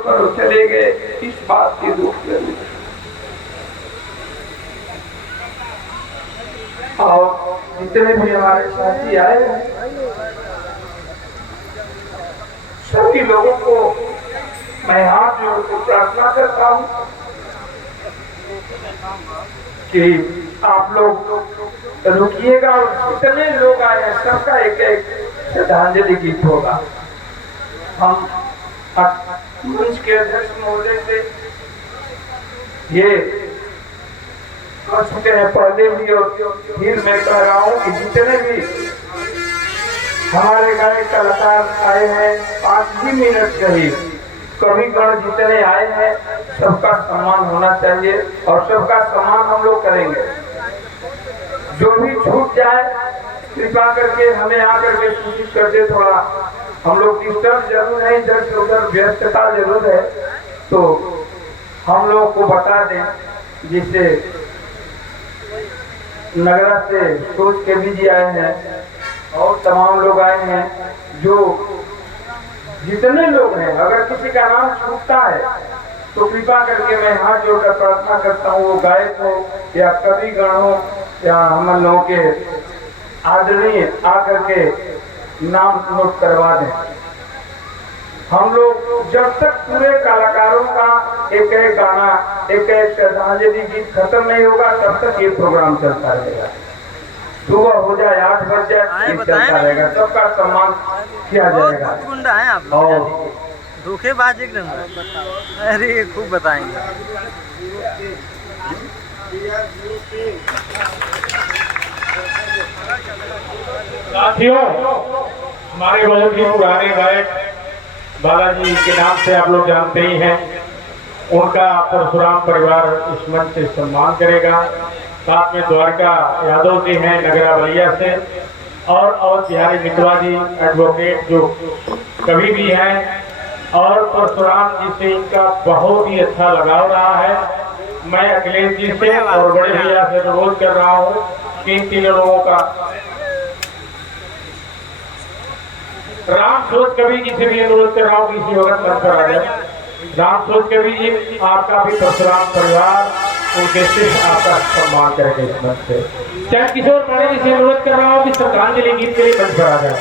पर चले गए, इस बात की दुख लगी। और जितने भी हमारे साथी आए सभी लोगों को मैं हाथ जोड़कर प्रार्थना करता हूँ कि आप लोग रुकिएगा और जितने लोग आए हैं सबका एक एक श्रद्धांजलि गीत होगा। हम मंच के अध्यक्ष महोदय से ये कह चुके हैं पहले भी और फिर मैं कह रहा हूँ कि जितने भी हमारे गायक कलाकार आए हैं 5 ही मिनट करीब कवि गण जितने आए हैं सबका सम्मान होना चाहिए और सबका सम्मान हम लोग करेंगे। जो भी छूट जाए कृपा करके हमें आकर के सूचित कर दे। थोड़ा हम लोग डिस्टर्ब जरूर है, इधर से उधर व्यस्तता जरूर है, तो हम लोग को बता दें जिससे नगरा से सोच के भी आए हैं और तमाम लोग आए हैं। जो जितने लोग हैं अगर किसी का नाम छूटता है तो कृपा करके मैं हाथ जोड़कर प्रार्थना करता हूँ, वो गायक हो या कवि गण हो या हम लोगों के आदरणीय आकर के नाम नोट करवा दें। हम लोग जब तक पूरे कलाकारों का एक एक गाना एक एक श्रद्धांजलि गीत खत्म नहीं होगा तब तक ये प्रोग्राम चलता रहेगा। सुबह हो जाए 8 बज जाए चलता रहेगा, सबका सम्मान किया जाएगा। गुंडा है आप लोग, और धोखेबाज एकदम। अरे खूब बताएंगे। साथियों, हमारे बहुत ही पुराने गायक बालाजी के नाम से आप लोग जानते ही हैं, उनका परशुराम परिवार इस मंच से सम्मान करेगा। साथ में द्वारका यादव जी हैं नगरा बलिया से और बिहारी मितवा जी एडवोकेट जो कवि भी हैं, और परशुराम जी से इनका बहुत ही अच्छा लगाव रहा है। मैं अखिलेश जी से और बड़े भैया से अनुरोध कर रहा हूँ कि इन तीनों लोगों का राम सोच कवि जी से भी अनुरोध कर रहा हूँ कि इसी वक्त मंच पर आ जाए। राम सोच कवि जी, आपका भी परशुराम परिवार उनके शिष्य आपका सम्मान करेंगे इस मंच से। चंद किशोर पांडे जी से अनुरोध कर रहा हूँ कि श्रद्धांजलि गीत के लिए मंच पर आ जाए।